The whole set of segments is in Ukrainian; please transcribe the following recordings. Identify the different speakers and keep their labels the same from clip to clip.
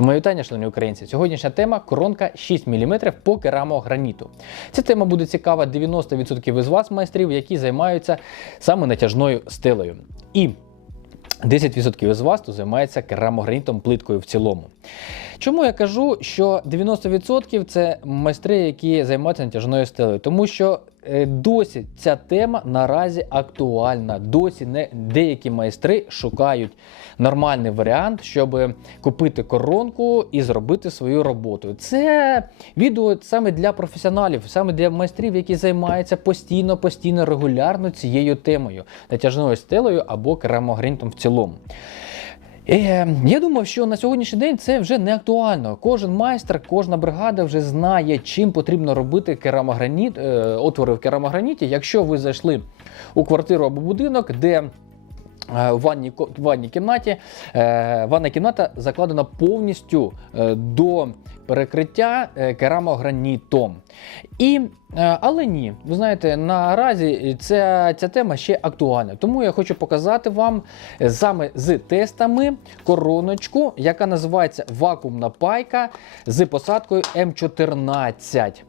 Speaker 1: Мої вітання, шановні українці. Сьогоднішня тема коронка 6 мм по керамограніту. Ця тема буде цікава 90% із вас, майстрів, які займаються саме натяжною стелею. І 10% із вас то займається керамогранітом плиткою в цілому. Чому я кажу, що 90% це майстри, які займаються натяжною стелею? Тому що досі ця тема наразі актуальна. Досі не деякі майстри шукають нормальний варіант, щоб купити коронку і зробити свою роботу. Це відео саме для професіоналів, саме для майстрів, які займаються постійно, постійно, регулярно цією темою, натяжною стелею або керамогранітом в цілому. Е, я думав, що на сьогоднішній день це вже не актуально. Кожен майстер, кожна бригада вже знає, чим потрібно робити керамограніт, е, отвори в керамограніті. Якщо ви зайшли у квартиру або будинок, де ванній, в ванній кімнаті е, ванна кімната закладена повністю е, до перекриття е, керамогранітом. І, е, але ні, ви знаєте, наразі ця, ця тема ще актуальна. Тому я хочу показати вам е, саме з тестами короночку, яка називається вакуумна пайка з посадкою М14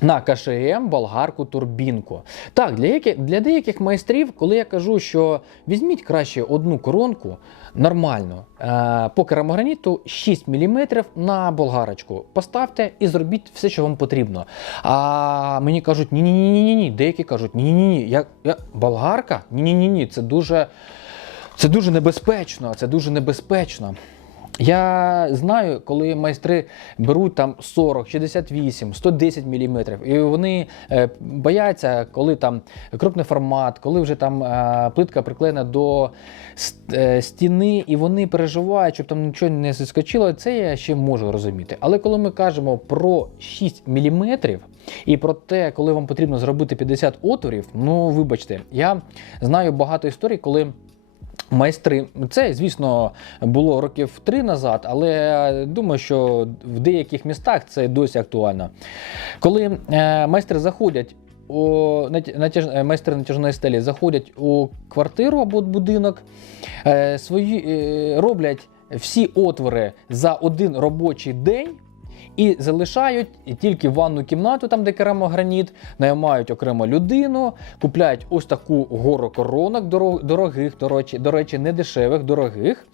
Speaker 1: на КШМ болгарку турбінку. Так, для, які, для деяких майстрів, коли я кажу, що візьміть краще одну коронку нормально е, по керамограніту 6 мм на болгарочку. Поставте і зробіть все, що вам потрібно. А мені кажуть, ні-ні-ні, ні деякі кажуть, ні-ні-ні, я, я, болгарка? Ні-ні-ні, це дуже, це дуже небезпечно, це дуже небезпечно. Я знаю, коли майстри беруть там 40, 68, 110 мм, і вони е, бояться, коли там крупний формат, коли вже там е, плитка приклеєна до е, стіни, і вони переживають, щоб там нічого не зіскочило, це я ще можу розуміти. Але коли ми кажемо про 6 мм і про те, коли вам потрібно зробити 50 отворів, ну вибачте, я знаю багато історій, коли. Майстри, це, звісно, було років три назад, але думаю, що в деяких містах це досі актуально. Коли е, майстри заходять у натяж, е, майстри натяжної стелі заходять у квартиру або будинок, е, свої, е, роблять всі отвори за один робочий день. І залишають тільки ванну кімнату, там де керамограніт, наймають окремо людину, купляють ось таку гору коронок доро- дорогих, до речі, до речі, не дешевих, дорогих.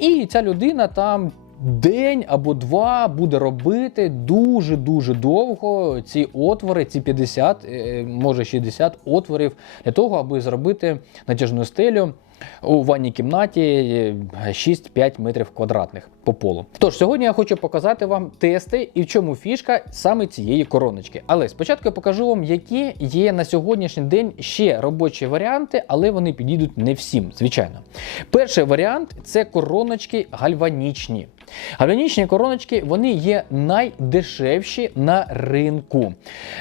Speaker 1: І ця людина там день або два буде робити дуже-дуже довго ці отвори, ці 50, е, може 60 отворів для того, аби зробити натяжну стелю у ванній кімнаті е, 6-5 метрів квадратних по полу. Тож сьогодні я хочу показати вам тести і в чому фішка саме цієї короночки. Але спочатку я покажу вам, які є на сьогоднішній день ще робочі варіанти, але вони підійдуть не всім, звичайно. Перший варіант це короночки гальванічні. Гальванічні короночки вони є найдешевші на ринку.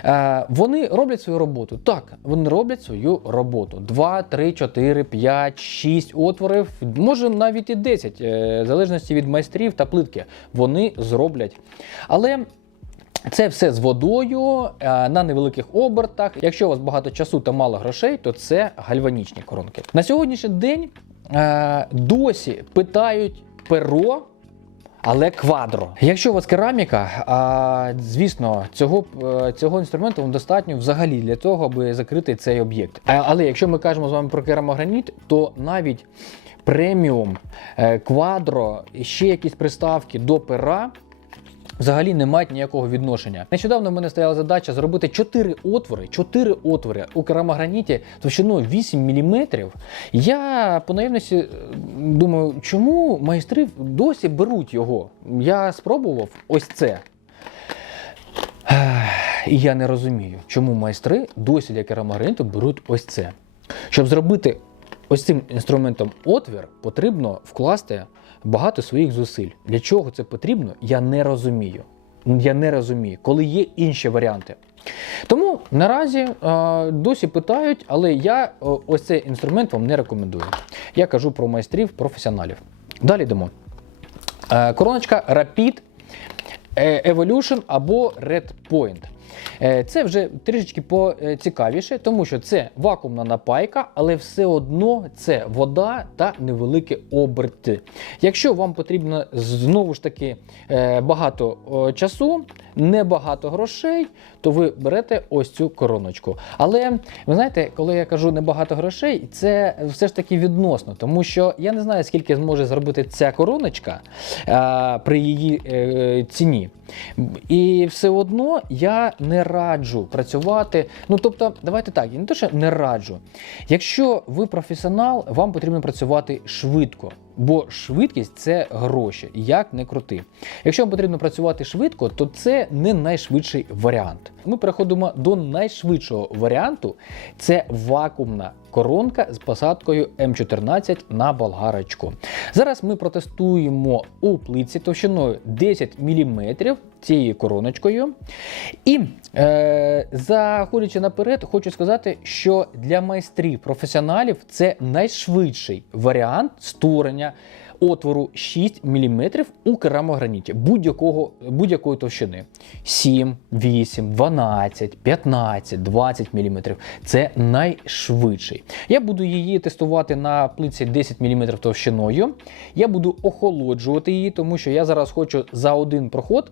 Speaker 1: Е, вони роблять свою роботу. Так, вони роблять свою роботу. 2, 3, 4, 5, 6 отворів, може навіть і 10, е, в залежності від майстрів та плитки. Вони зроблять. Але це все з водою е, на невеликих обертах. Якщо у вас багато часу та мало грошей, то це гальванічні коронки. На сьогоднішній день е, досі питають перо. Але квадро. Якщо у вас кераміка, а, звісно, цього, е, цього інструменту вам достатньо взагалі для того, аби закрити цей об'єкт. Але якщо ми кажемо з вами про керамограніт, то навіть преміум, е, квадро, ще якісь приставки до пера взагалі не мають ніякого відношення. Нещодавно в мене стояла задача зробити 4 отвори, 4 отвори у керамограніті товщиною 8 мм. Я по наївності е, думаю, чому майстри досі беруть його? Я спробував ось це. І я не розумію, чому майстри досі для керамограніту беруть ось це. Щоб зробити ось цим інструментом отвір, потрібно вкласти багато своїх зусиль. Для чого це потрібно, я не розумію. Я не розумію, коли є інші варіанти. Тому наразі е, досі питають, але я е, ось цей інструмент вам не рекомендую. Я кажу про майстрів, професіоналів. Далі йдемо. Е, короночка Rapid е, Evolution або Red Point. Е, Це вже трішечки поцікавіше, тому що це вакуумна напайка, але все одно це вода та невеликі оберти. Якщо вам потрібно знову ж таки е, багато часу, небагато грошей, то ви берете ось цю короночку. Але ви знаєте, коли я кажу небагато грошей, це все ж таки відносно, тому що я не знаю, скільки зможе зробити ця короночка а, при її е, ціні. І все одно я не раджу працювати. Ну тобто, давайте так, я не те, що не раджу. Якщо ви професіонал, вам потрібно працювати швидко. Бо швидкість це гроші, як не крути. Якщо вам потрібно працювати швидко, то це не найшвидший варіант. Ми переходимо до найшвидшого варіанту: це вакуумна коронка з посадкою М14 на болгарочку. Зараз ми протестуємо у плитці товщиною 10 мм цією короночкою. І е, заходячи наперед, хочу сказати, що для майстрів професіоналів це найшвидший варіант створення отвору 6 мм у керамограніті будь-якої товщини. 7, 8, 12, 15, 20 мм. Це найшвидший. Я буду її тестувати на плитці 10 мм товщиною. Я буду охолоджувати її, тому що я зараз хочу за один проход.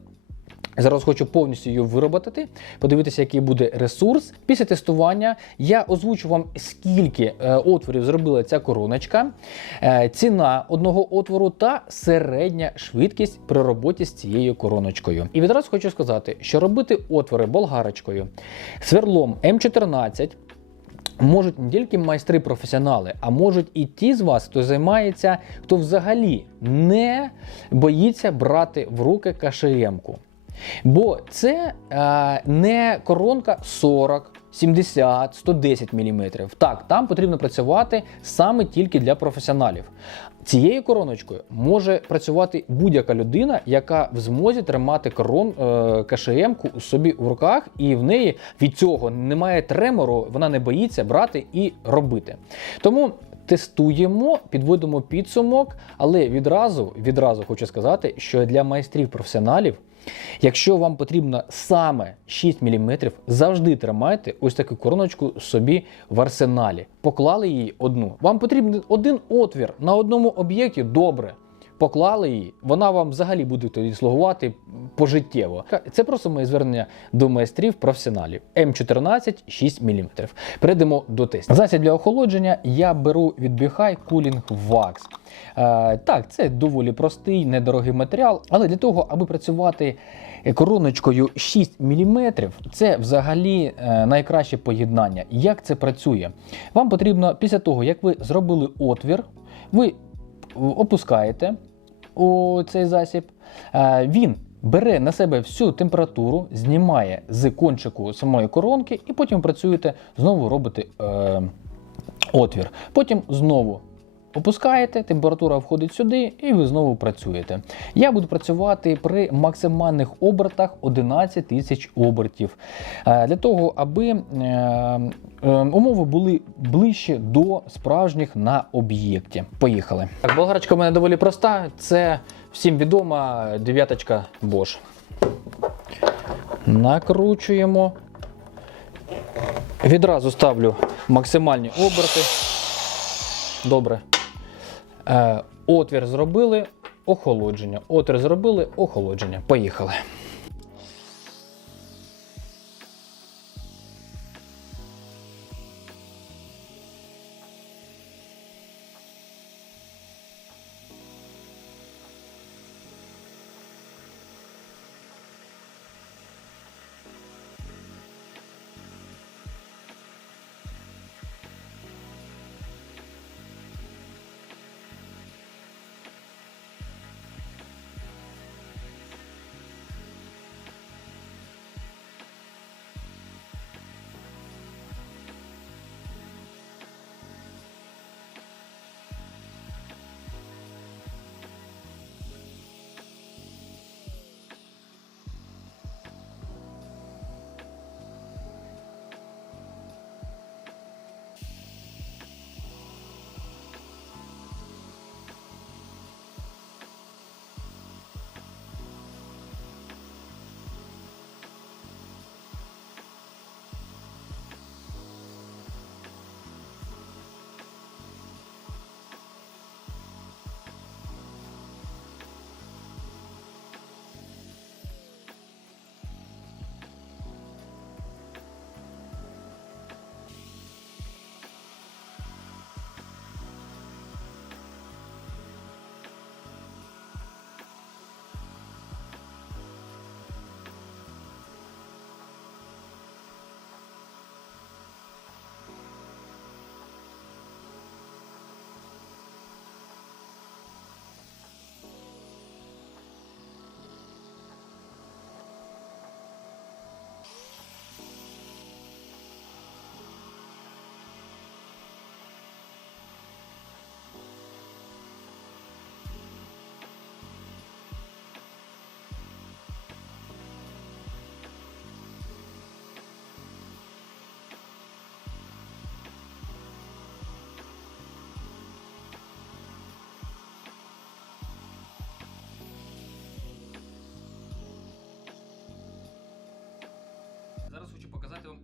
Speaker 1: Зараз хочу повністю її вироботати, подивитися, який буде ресурс. Після тестування я озвучу вам, скільки е, отворів зробила ця короночка, е, ціна одного отвору та середня швидкість при роботі з цією короночкою. І відразу хочу сказати, що робити отвори болгарочкою сверлом М14. Можуть не тільки майстри-професіонали, а можуть і ті з вас, хто займається, хто взагалі не боїться брати в руки КШМ-ку. Бо це е, не коронка 40, 70, 110 мм. Так, там потрібно працювати саме тільки для професіоналів. Цією короночкою може працювати будь-яка людина, яка в змозі тримати корон е, КШМ-ку у собі в руках, і в неї від цього немає тремору, вона не боїться брати і робити. Тому. Тестуємо, підводимо підсумок, але відразу відразу хочу сказати, що для майстрів професіоналів Якщо вам потрібно саме 6 мм, завжди тримайте ось таку короночку собі в арсеналі. Поклали її одну. Вам потрібен один отвір на одному об'єкті добре. Поклали її, вона вам взагалі буде тоді слугувати пожиттєво. Це просто моє звернення до майстрів професіоналів. М14 6 мм. Перейдемо до тесту. Засіб для охолодження я беру від Bihai Cooling Wax. Е, так, це доволі простий, недорогий матеріал, але для того, аби працювати короночкою 6 мм, це взагалі е, найкраще поєднання. Як це працює? Вам потрібно після того, як ви зробили отвір, ви опускаєте у цей засіб, е, він бере на себе всю температуру, знімає з кончику самої коронки, і потім працюєте, знову робите е, отвір. Потім знову Опускаєте, температура входить сюди, і ви знову працюєте. Я буду працювати при максимальних обертах 11 тисяч обертів. Е, для того, аби е, е, умови були ближче до справжніх на об'єкті. Поїхали. Так, Болгарочка в мене доволі проста. Це всім відома дев'яточка Bosch. Накручуємо. Відразу ставлю максимальні оберти. Добре. Е, Отвір зробили, охолодження. Отвір зробили, охолодження. Поїхали.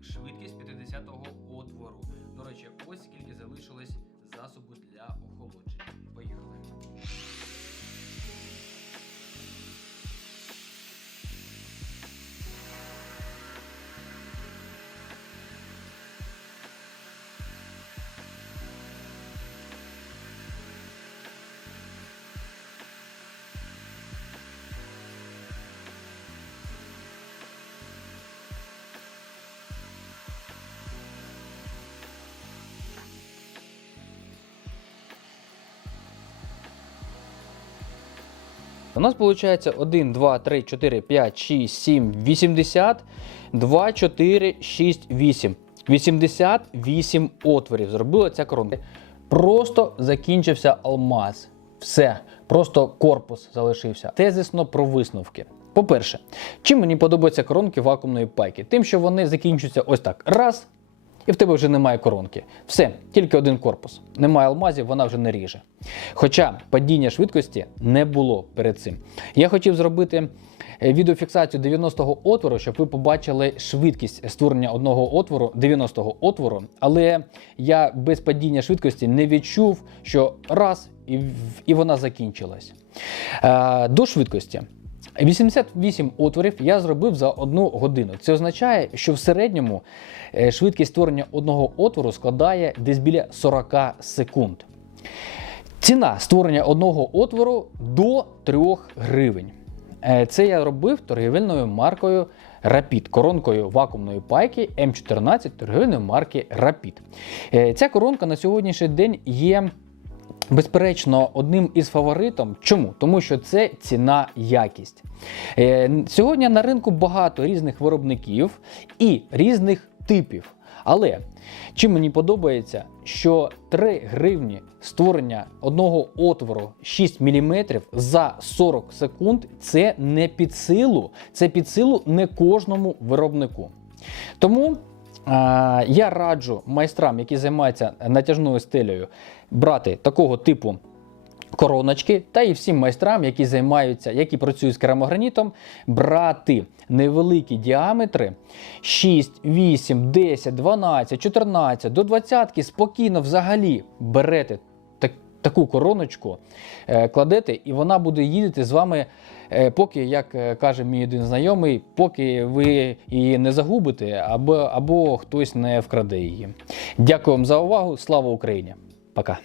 Speaker 1: швидкість 50-го отвору. До речі, ось скільки залишилось засобу для У нас виходить 1, 2, 3, 4, 5, 6, 7, 80, 2, 4, 6, 8. 88 отворів зробила ця коронка. Просто закінчився алмаз. Все, просто корпус залишився. Тезисно про висновки. По-перше, чим мені подобаються коронки вакуумної пайки? Тим, що вони закінчуються ось так. Раз, і в тебе вже немає коронки. Все, тільки один корпус. Немає алмазів, вона вже не ріже. Хоча падіння швидкості не було перед цим. Я хотів зробити е, відеофіксацію 90-го отвору, щоб ви побачили швидкість створення одного отвору, 90-го отвору, але я без падіння швидкості не відчув, що раз і, і вона закінчилась. Е, до швидкості. 88 отворів я зробив за одну годину. Це означає, що в середньому е, швидкість створення одного отвору складає десь біля 40 секунд. Ціна створення одного отвору до 3 гривень. Е, Це я робив торгівельною маркою Rapid, коронкою вакуумної пайки М14 торгівельної марки Rapid. Е, Ця коронка на сьогоднішній день є безперечно одним із фаворитом. Чому? Тому що це ціна якість. Е, Сьогодні на ринку багато різних виробників і різних типів. Але чим мені подобається, що 3 гривні створення одного отвору 6 мм за 40 секунд це не під силу, це під силу не кожному виробнику. Тому а, я раджу майстрам, які займаються натяжною стелею, брати такого типу короночки, та і всім майстрам, які займаються, які працюють з керамогранітом, брати невеликі діаметри 6, 8, 10, 12, 14 до 20 спокійно взагалі берете так, таку короночку, е, кладете, і вона буде їздити з вами. е, Поки, як е, каже мій один знайомий, поки ви її не загубите, або, або хтось не вкраде її. Дякую вам за увагу. Слава Україні! Пока.